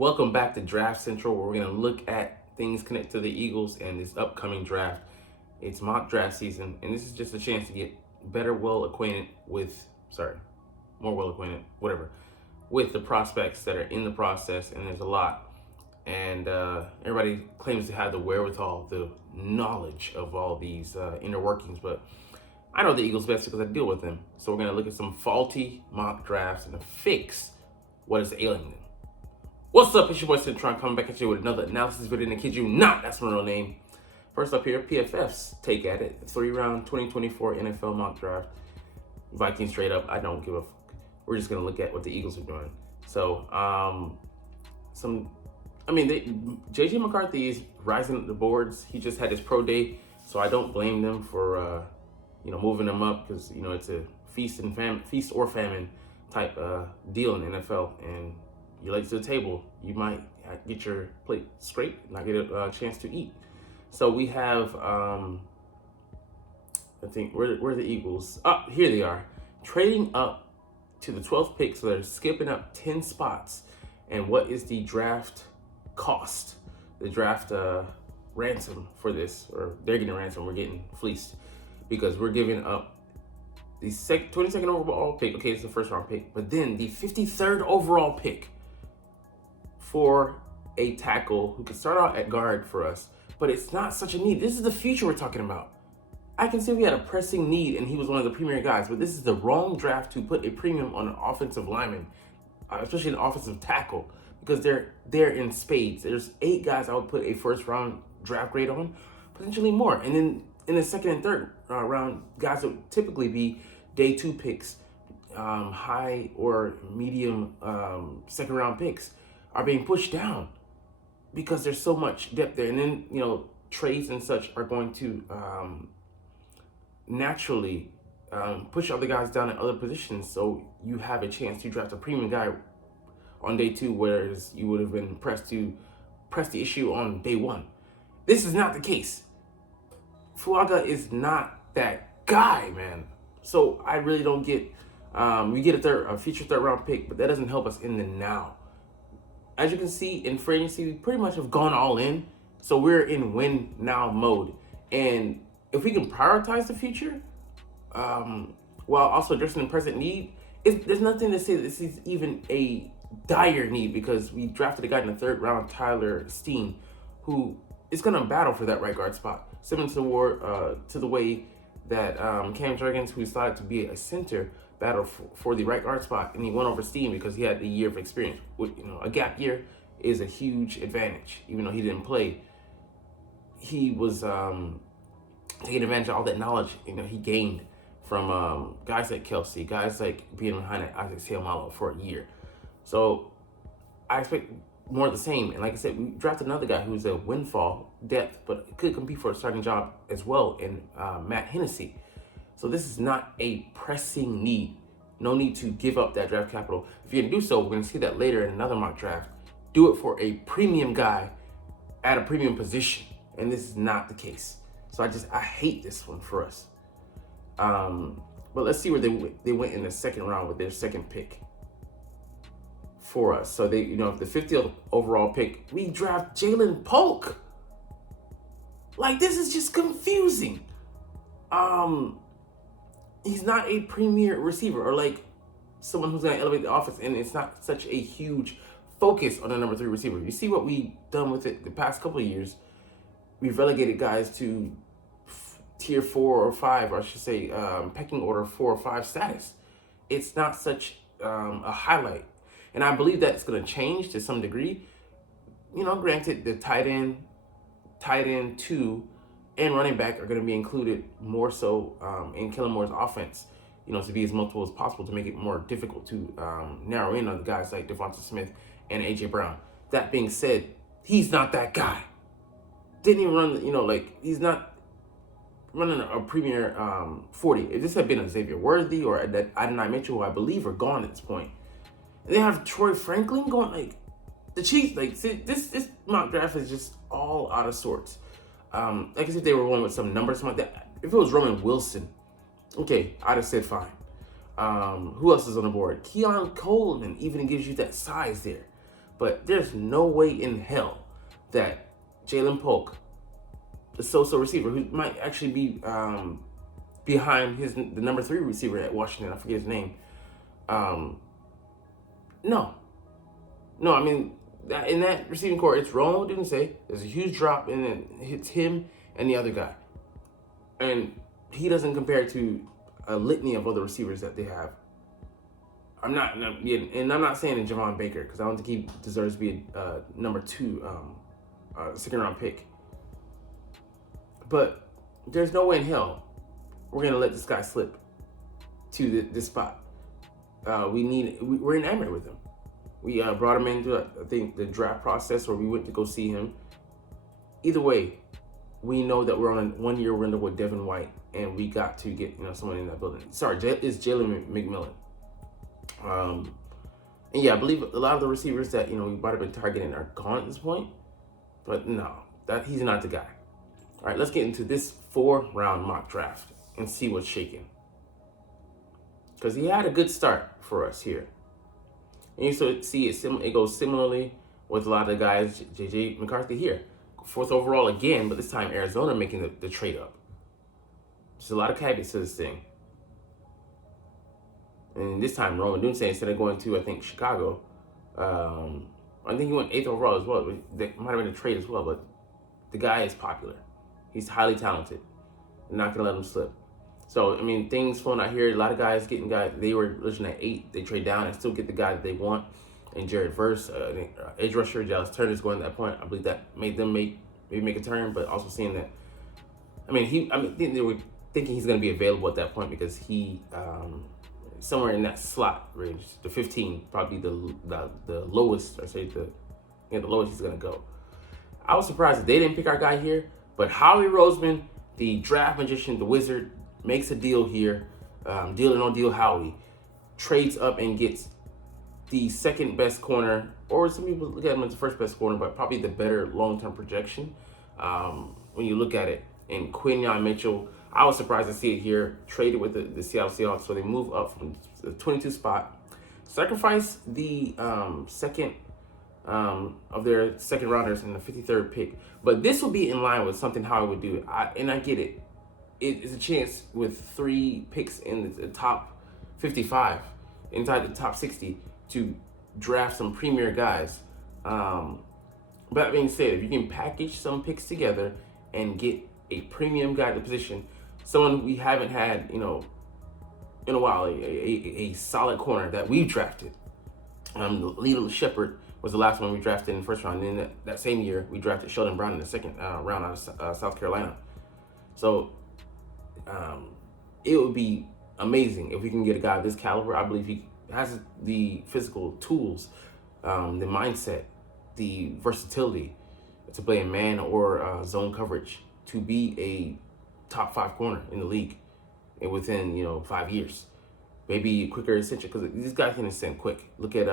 Welcome back to Draft Central, where we're going to look at things connected to the Eagles and this upcoming draft. It's mock draft season, and this is just a chance to get more well acquainted, whatever, with the prospects that are in the process, and there's a lot. And everybody claims to have the wherewithal, the knowledge of all these inner workings, but I know the Eagles best because I deal with them. So we're going to look at some faulty mock drafts and fix what is ailing them. What's up? It's your boy Cintron coming back at you with another analysis video, and I kid you not, that's my real name. First up here, PFF's take at it. 3-round 2024 NFL mock draft. Vikings straight up, I don't give a fuck. We're just going to look at what the Eagles are doing. So, JJ McCarthy is rising up the boards. He just had his pro day, so I don't blame them for, moving him up because, it's a feast or famine type deal in the NFL. And you're late to the table, you might get your plate scraped, not get a chance to eat. So we have, I think, where are the Eagles? Here they are, trading up to the 12th pick, so they're skipping up 10 spots. And what is the draft cost? The draft ransom for this, or they're getting a ransom, we're getting fleeced, because we're giving up the 22nd overall pick. Okay, it's the first round pick, but then the 53rd overall pick for a tackle who could start out at guard for us, but it's not such a need. This is the future we're talking about. I can see we had a pressing need and he was one of the premier guys, but this is the wrong draft to put a premium on an offensive lineman, especially an offensive tackle, because they're in spades. There's 8 guys I would put a first round draft grade on, potentially more. And then in the second and third round, guys would typically be day 2 picks, high or medium second round picks are being pushed down because there's so much depth there. And then, trades and such are going to naturally push other guys down at other positions. So you have a chance to draft a premium guy on day 2, whereas you would have been pressed to press the issue on day 1. This is not the case. Fuaga is not that guy, man. So I really don't get, we get a future third round pick, but that doesn't help us in the now. As you can see, in free agency, we pretty much have gone all in. So we're in win now mode. And if we can prioritize the future, while also addressing the present need, there's nothing to say that this is even a dire need, because we drafted a guy in the 3rd round, Tyler Steen, who is going to battle for that right guard spot. Similar to the way that Cam Jurgens, who decided to be a center, battle for the right guard spot, and he won over Steen because he had a year of experience. A gap year is a huge advantage. Even though he didn't play, he was taking advantage of all that knowledge he gained from guys like Kelsey, guys like being behind Isaac Seumalo for a year. So I expect more of the same. And like I said, we drafted another guy who's a windfall depth, but could compete for a starting job as well in Matt Hennessy. So this is not a pressing need. No need to give up that draft capital. If you're going to do so, we're going to see that later in another mock draft. Do it for a premium guy at a premium position. And this is not the case. So I hate this one for us. But let's see where they went in the 2nd round with their 2nd pick for us. So they, the 50th overall pick, we draft Jalen Polk. Like, this is just confusing. He's not a premier receiver or like someone who's going to elevate the offense, and it's not such a huge focus on the number 3 receiver. You see what we've done with it the past couple of years. We've relegated guys to tier 4 or 5, or I should say pecking order 4 or 5 status. It's not such a highlight. And I believe that's going to change to some degree. Granted, the tight end 2, and running back are going to be included more so in Kellen Moore's offense, to be as multiple as possible, to make it more difficult to narrow in on the guys like Devonta Smith and A.J. Brown. That being said, he's not that guy. Didn't even run, he's not running a premier 40. If this had been a Xavier Worthy or that Adonai Mitchell, who I believe are gone at this point, and they have Troy Franklin going, the Chiefs, this mock draft is just all out of sorts. Like I said, they were going with some numbers, something like that. If it was Roman Wilson, okay, I'd have said fine. Who else is on the board? Keon Coleman even gives you that size there. But there's no way in hell that Jalen Polk, the so-so receiver, who might actually be behind the number 3 receiver at Washington, I forget his name. No, I mean, in that receiving core, it's Romo didn't say. There's a huge drop, and then it's him and the other guy, and he doesn't compare to a litany of other receivers that they have. I'm not saying in Javon Baker, because I don't think he deserves to be a number 2 second round pick. But there's no way in hell we're gonna let this guy slip to this spot. We're enamored with him. We brought him into, I think, the draft process, where we went to go see him. Either way, we know that we're on a 1-year window with Devin White, and we got to get someone in that building. Sorry, it's Jalen McMillan. And yeah, I believe a lot of the receivers that we might have been targeting are gone at this point. But no, he's not the guy. All right, let's get into this 4-round mock draft and see what's shaking. Because he had a good start for us here. And you sort of see it goes similarly with a lot of the guys. J.J. McCarthy here, 4th overall again, but this time Arizona making the trade up. There's a lot of caveats to this thing. And this time, Roman Dunce, instead of going to, I think, Chicago, I think he went 8th overall as well. That might have been a trade as well, but the guy is popular. He's highly talented. They're not going to let him slip. So, I mean, things flowing out here. A lot of guys getting guys. They were looking at 8. They trade down and still get the guy that they want. And Jared Verse, edge rusher, Dallas Turner is going to that point. I believe that made them maybe make a turn, but also seeing that. They were thinking he's going to be available at that point, because he somewhere in that slot range, the 15, probably the lowest. I say the lowest he's going to go. I was surprised that they didn't pick our guy here, but Howie Roseman, the draft magician, the wizard, makes a deal here. Deal or no deal, Howie trades up and gets the second best corner, or some people look at him as the first best corner, but probably the better long-term projection when you look at it. And Quinyon Mitchell, I was surprised to see it here, traded with the Seattle Seahawks, so they move up from the 22 spot, sacrifice the second of their second rounders in the 53rd pick. But this will be in line with something Howie would do. I get it. It is a chance with 3 picks in the top 55, inside the top 60, to draft some premier guys. But that being said, if you can package some picks together and get a premium guy at the position, someone we haven't had, in a while, a solid corner that we've drafted. Lito Shepard was the last one we drafted in the first round. And then that same year, we drafted Sheldon Brown in the second round out of South Carolina. So it would be amazing if we can get a guy of this caliber. I believe he has the physical tools, the mindset, the versatility to play in man or zone coverage, to be a top 5 corner in the league and within 5 years. Maybe quicker ascension, because these guys can ascend quick. Look at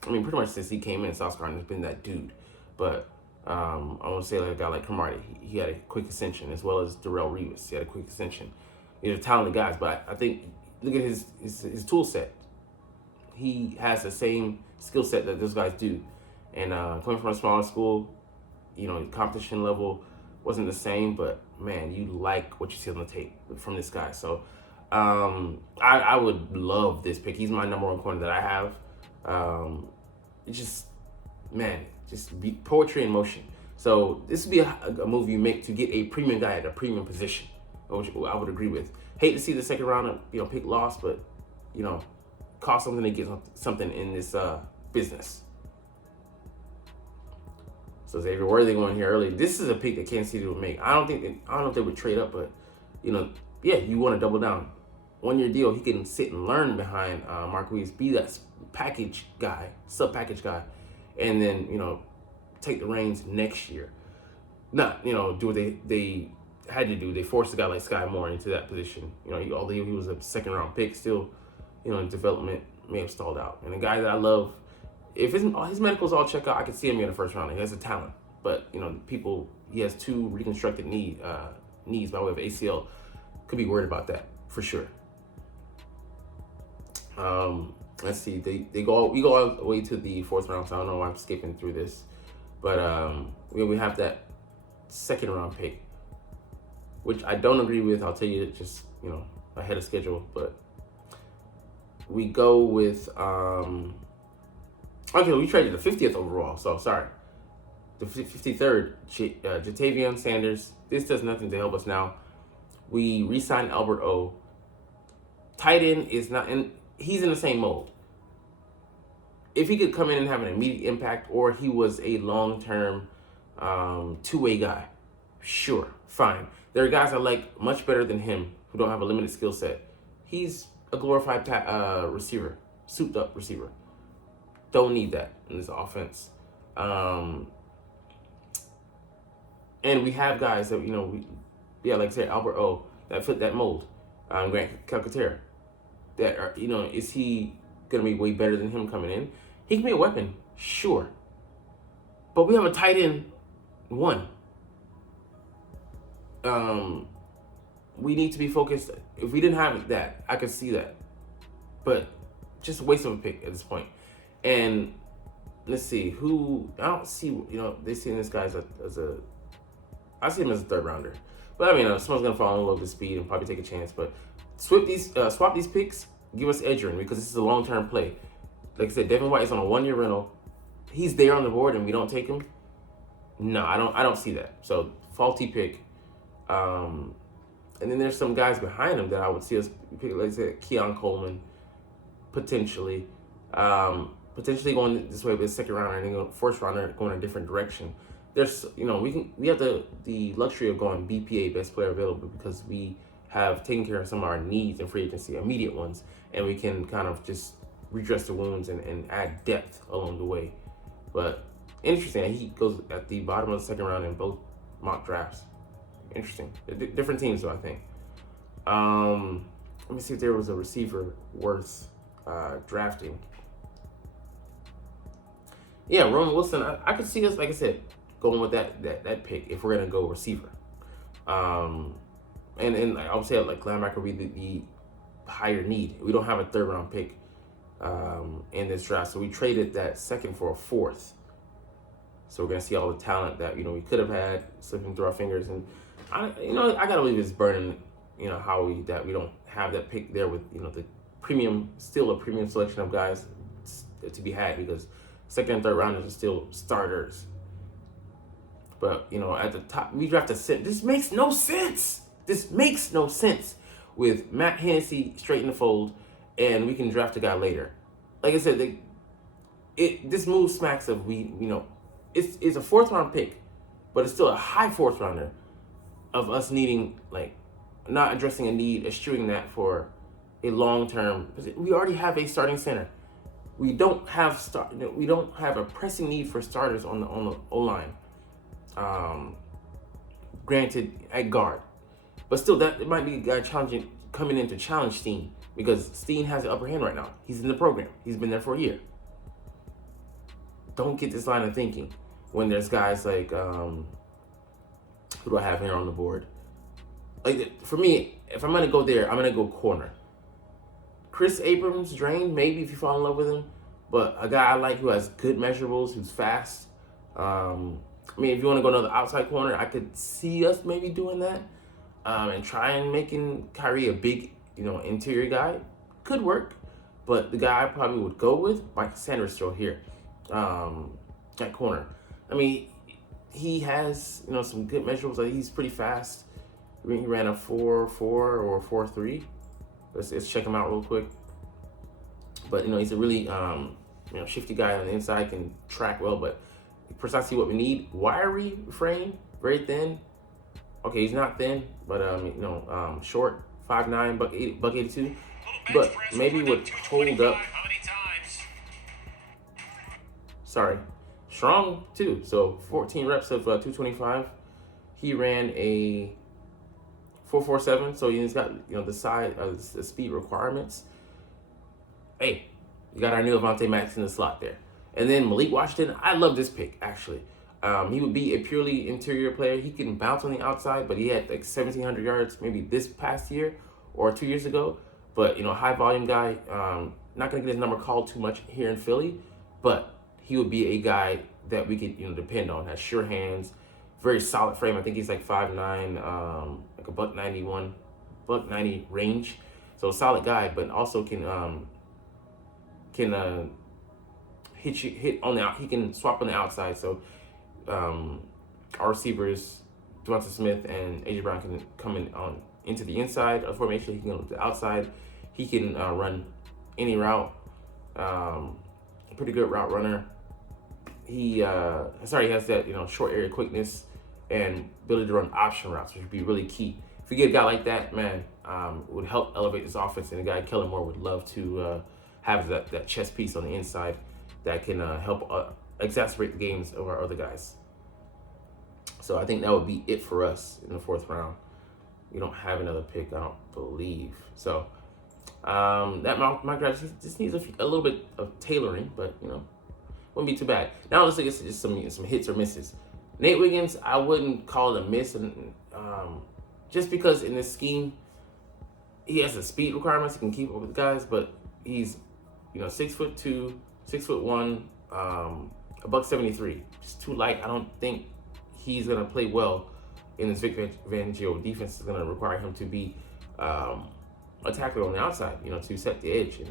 pretty much since he came in South Carolina, has been that dude. But I want to say like a guy like Cromartie, he had a quick ascension, as well as Darrell Reeves. He had a quick ascension. These are talented guys, but I think look at his tool set. He has the same skill set that those guys do. And coming from a smaller school, competition level wasn't the same, but man, you like what you see on the tape from this guy. So I would love this pick. He's my number 1 corner that I have. Just be poetry in motion. So this would be a move you make to get a premium guy at a premium position, which I would agree with. Hate to see the second round pick lost, but cost something to get something in this business. So Xavier Worthy going here early. This is a pick that Kansas City would make. I don't know if they would trade up, but you want to double down. 1-year deal. He can sit and learn behind Marquise, be that package guy, sub-package guy, and then take the reins next year. Not do what they had to do. They forced a guy like Sky Moore into that position. Although he was a second round pick, still development may have stalled out. And a guy that I love, if his medicals all check out, I could see him in the first round. He has a talent, but he has 2 reconstructed knees by way of ACL. Could be worried about that for sure. let's see, we go all the way to the fourth round, so I don't know why I'm skipping through this. But we have that second round pick, which I don't agree with. I'll tell you just, ahead of schedule. But we go with we traded the 50th overall, so sorry. The 53rd, Jatavion Sanders. This does nothing to help us now. We re-signed Albert O. Tight end is not in. He's in the same mold. If he could come in and have an immediate impact, or he was a long-term two-way guy, sure, fine. There are guys I like much better than him who don't have a limited skill set. He's a glorified receiver, souped-up receiver. Don't need that in this offense. And we have guys that, like I said, Albert O, that fit that mold. Grant Calcaterra. That are, is he going to be way better than him coming in? He can be a weapon, sure. But we have a tight end one. We need to be focused. If we didn't have that, I could see that. But just a waste of a pick at this point. And let's see, I don't see, they see this guy I see him as a third rounder. But someone's going to fall in love with speed and probably take a chance. But swap these picks, give us Edgerrin, because this is a long-term play. Like I said, Devin White is on a 1-year rental. He's there on the board and we don't take him. No, I don't see that. So faulty pick. And then there's some guys behind him that I would see us pick, like I said, Keon Coleman, potentially. Potentially going this way with the second rounder and then first rounder going a different direction. There's, we have the luxury of going BPA, best player available, because we have taken care of some of our needs in free agency, immediate ones, and we can kind of just redress the wounds and add depth along the way. But interesting, he goes at the bottom of the second round in both mock drafts. Interesting. Different teams, though, I think. Let me see if there was a receiver worth drafting. Yeah, Roman Wilson, I could see us, like I said, going with that pick if we're going to go receiver. And I would say like linebacker would be the higher need. We don't have a third round pick in this draft, so we traded that second for a fourth. So we're going to see all the talent that, we could have had slipping through our fingers. And, I got to believe it's burning, how we don't have that pick there with, the premium, still a premium selection of guys to be had, because second and third rounders are still starters. But, at the top, we drafted this makes no sense. This makes no sense with Matt Hennessy straight in the fold, and we can draft a guy later. Like I said, this move smacks of it's a fourth round pick, but it's still a high fourth rounder of us needing, not addressing a need, eschewing that for a long term. We already have a starting center. We don't have a pressing need for starters on the O-line. Granted, at guard. But still, it might be a guy coming in to challenge Steen, because Steen has the upper hand right now. He's in the program. He's been there for a year. Don't get this line of thinking when there's guys like, who do I have here on the board? For me, if I'm going to go there, I'm going to go corner. Chris Abrams, Drain, maybe if you fall in love with him. But a guy I like who has good measurables, who's fast. If you want to go another outside corner, I could see us maybe doing that. And try and making Kyrie a big, interior guy. Could work. But the guy I probably would go with, Mike Sanders still here. At corner. He has, some good measurables. He's pretty fast. He ran a 4.4 or 4.3. Let's check him out real quick. But, he's a really, shifty guy on the inside, can track well, but precisely what we need. Wiry frame, very thin. Okay, he's not thin, but, short, 5'9", buck 82. But maybe would hold up. Sorry. Strong, too. So 14 reps of 225. He ran a 4.47, so he's got the speed requirements. Hey, you got our new Avonte Max in the slot there. And then Malik Washington, I love this pick, actually. He would be a purely interior player. He can bounce on the outside, but he had 1,700 yards maybe this past year or 2 years ago. But, high volume guy, not going to get his number called too much here in Philly, but he would be a guy that we could, depend on. Has sure hands, very solid frame. I think he's like 5'9", like a $190 range. So a solid guy, but also can hit on the, he can swap on the outside. So our receivers, Devonta Smith and AJ Brown, can come in into the inside of formation. He can go to the outside. He can run any route. Pretty good route runner. He has that short area quickness and ability to run option routes, which would be really key. If you get a guy like that, man, it would help elevate this offense. And a guy Kellen Moore would love to have that chess piece on the inside that can help exacerbate the games of our other guys. So I think that would be it for us in the 4th round. We don't have another pick, I don't believe. So that mock draft just needs a little bit of tailoring, but wouldn't be too bad. Now let's look at just some hits or misses. Nate Wiggins, I wouldn't call it a miss, and just because in this scheme he has the speed requirements, he can keep up with the guys, but he's 6'2", 6'1", $173, just too light. I don't think he's gonna play well in this Vic Fangio defense. Is gonna require him to be a tackler on the outside, to set the edge, and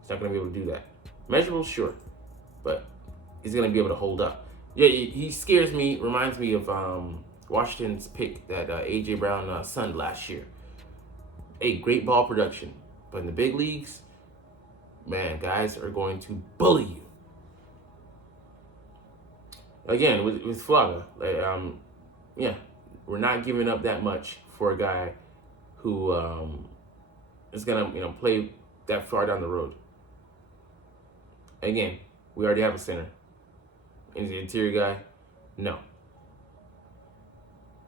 he's not gonna be able to do that. Measurable, sure, but he's gonna be able to hold up. Yeah, he scares me. Reminds me of Washington's pick that AJ Brown sunned last year. A great ball production, but in the big leagues, man, guys are going to bully you. Again, with Flagga, we're not giving up that much for a guy who is gonna play that far down the road. Again, we already have a center. Is the interior guy? No.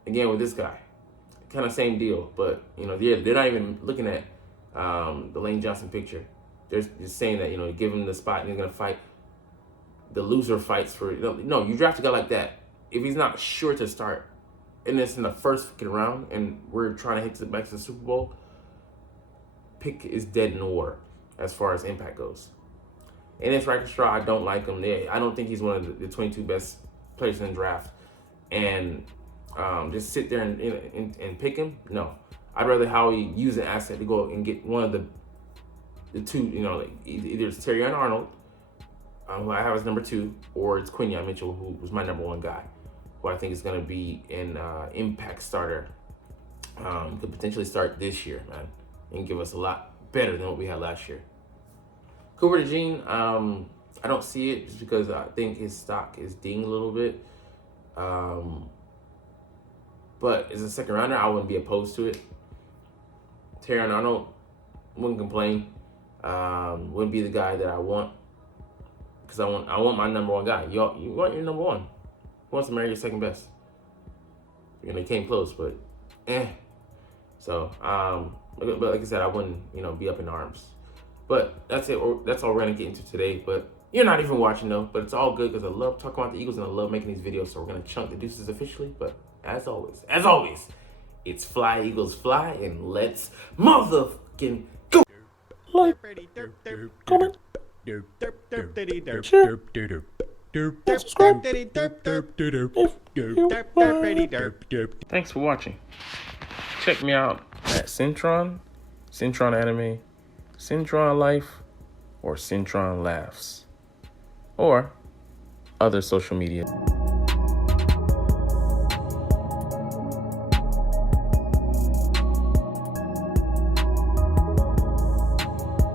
Again, with this guy, kind of same deal, but they're not even looking at the Lane Johnson picture. They're just saying that give him the spot and he's gonna fight. The loser fights for no. You draft a guy like that if he's not sure to start, and it's in the first round, and we're trying to hit back to the Super Bowl. Pick is dead in the water as far as impact goes. And it's Straw, I don't like him. I don't think he's one of the 22 best players in the draft. And just sit there and pick him? No. I'd rather Howie use an asset to go and get one of the two, either it's Terry Arnold, who I have as number 2, or it's Quinyon Mitchell, who was my number 1 guy, who I think is going to be an impact starter. Could potentially start this year, man, and give us a lot better than what we had last year. Cooper DeJean, I don't see it just because I think his stock is dinged a little bit. But as a second rounder, I wouldn't be opposed to it. Terry Arnold, wouldn't complain. Wouldn't be the guy that I want, because I want my number 1 guy. You want your number 1. Who wants to marry your second best? They came close, but So, but like I said, I wouldn't be up in arms. But that's it. That's all we're gonna get into today. But you're not even watching though. But it's all good because I love talking about the Eagles and I love making these videos. So we're gonna chunk the deuces officially. But as always, it's Fly Eagles Fly, and let's motherfucking go. Like, comment, share, and subscribe if you Thanks for watching. Check me out at Cintron Anime, Cintron Life, or Cintron Laughs, or other social media.